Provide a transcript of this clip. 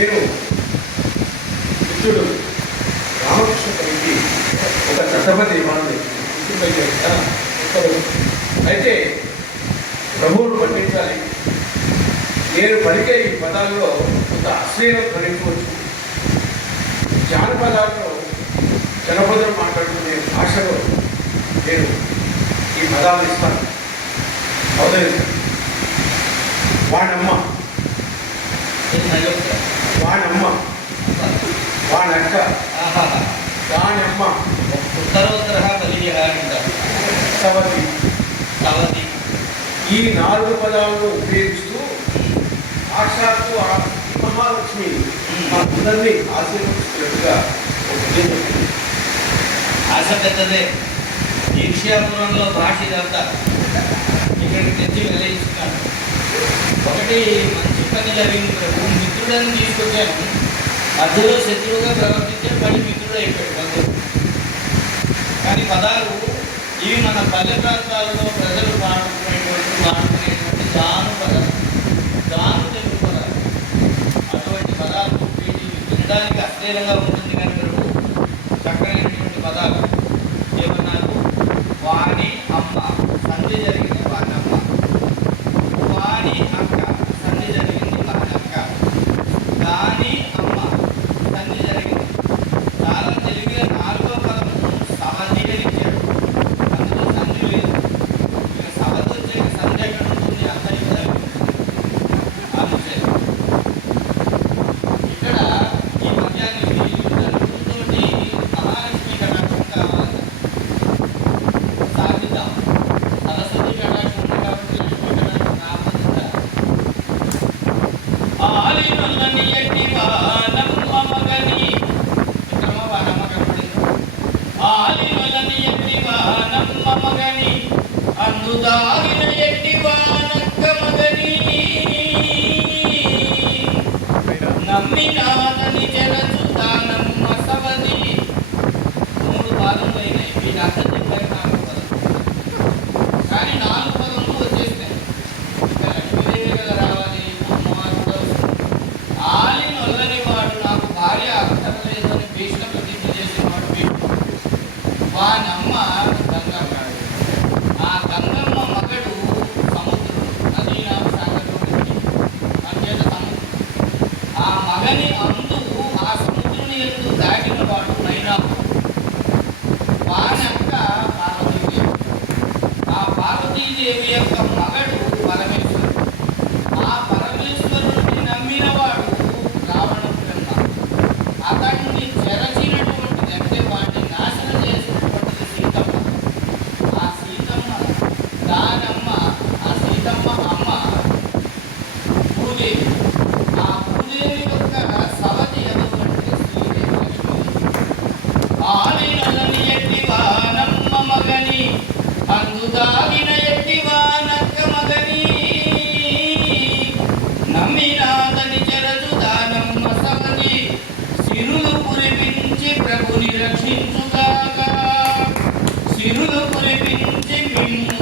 నేను మిత్రుడు రామకృష్ణ కవికి ఒక దత్తపతి మనది అయితే ప్రభువును పండించాలి. నేను పలికే ఈ పదాల్లో కొంత అశ్లీలం ధ్వనించవచ్చు. జానపదాల్లో జనపదం మాట్లాడుకునే భాషలో నేను ఈ పదాలను ఇస్తాను. అవతరించాను. వానమ్మ, వానమ్మ, వానక్క, వానమ్మ, సవతి, సవతి. ఈ 4 పదాలను ఉపయోగిస్తూ సాక్షాత్తు ఆ మహాలక్ష్మి అందరినీ ఆశీర్వదిస్తున్నట్టుగా ఆశ పెద్దదే. ఈర్ష్యాపురంలో భాష ఇదంతా ఇక్కడికి తెచ్చి వెలయిస్తున్నాడు. ఒకటి మంచి పని జరిగింది. ప్రభు మిత్రుడని తీసుకొచ్చాను, మధ్యలో శత్రువుగా ప్రవర్తించే పని మిత్రుడు అయిపోయాడు బంధువు. కానీ పదాలు ఇవి మన పల్లె ప్రాంతాలలో ప్రజలు వాడుకునేటువంటి జాను పదాలు, జాను తెలుగు పదాలు. అటువంటి పదాలు వీటి వినడానికి అశ్లీలంగా ఉంటుంది కానీ ప్రభు చక్కనైనటువంటి పదాలు ఏమన్నారు? వాణి అమ్మ సంధి జరిగింది వానమ్మ, వాణి అక్క సంధి జరిగింది వానక్క, దాని అమ్మ సంధి జరిగింది. చాలా తెలివిగా 4వ పదము సవతి అని ఇచ్చాడు. అందులో సంధి లేదు. ఇక సవతి వచ్చే సంధి ఎక్కడ ఉంటుంది? అందరి ఆలోచన ఇక్కడ ఈ పద్యాన్ని జరుగుతోటి మహాలక్ష్మి కటాక్షం కావాలి, సాధిద్దాం. సరస్వతి కటాక్షం ఉంది కాబట్టి లక్ష్మీ కటాక్షం రాకుండా ఆలినొల్లని ఎట్టి వానమ్మ మగని విక్రమ వానమ్మ కనపడింది. ఆలినొల్లని ఎట్టి వానమ్మ మగని అందుదాగిన ఎట్టి వానక్క మగని నమ్మినాదని చెరచు దానమ్మ సవతి. 3 పాదములు అయినాయి. వీటి అర్థం చెప్పారు 4వ పదం. కానీ 4 పదములు వచ్చేసినాయి. ఇంకా లక్ష్మీదేవి కదా రావాలి, అమ్మవారు కూడా వస్తుంది. ఆలి నొల్లని వాడు నాకు భార్య అక్కర్లేదు అని భీష్మ ప్రతిజ్ఞ చేసేవాడు భీష్ముడు. వానమ్మ గంగమ్మ. ఆ గంగమ్మ మగడు సముద్రుడు, నదీ నామ సాగరుడు, అంచేత సముద్రుడు. ఆ మగని అందు ఆ సముద్రుని ఎందు దాటిన వాడు నైనాకు. వానక్క పార్వతీదేవి. ఆ పార్వతీదేవి యొక్క మగడు పరమేశ్వరుడు. ఆ పరమేశ్వరుడిని నమ్మినవాడు రావణ బ్రహ్మ. అతన్ని చెరచినటువంటిది అంటే వాటిని నాశనం చేసినటువంటిది సీతమ్మ. ఆ సీతమ్మ దానమ్మ, ఆ సీతమ్మ అమ్మ భూదేవి. ఆ భూదేవి యొక్క సవతి ఎవరంటే శ్రీదేవి లక్ష్మీదేవి. ఆలినొల్లని ఎట్టి వానమ్మ మగని అందుదాగిన ఎట్టి వానక్క మగని నమ్మినాదని చెరచు దానమ్మ సవతి సిరులు కురిపించి ప్రభుని రక్షించుగాక. సిరులు కురిపించి మిమ్ము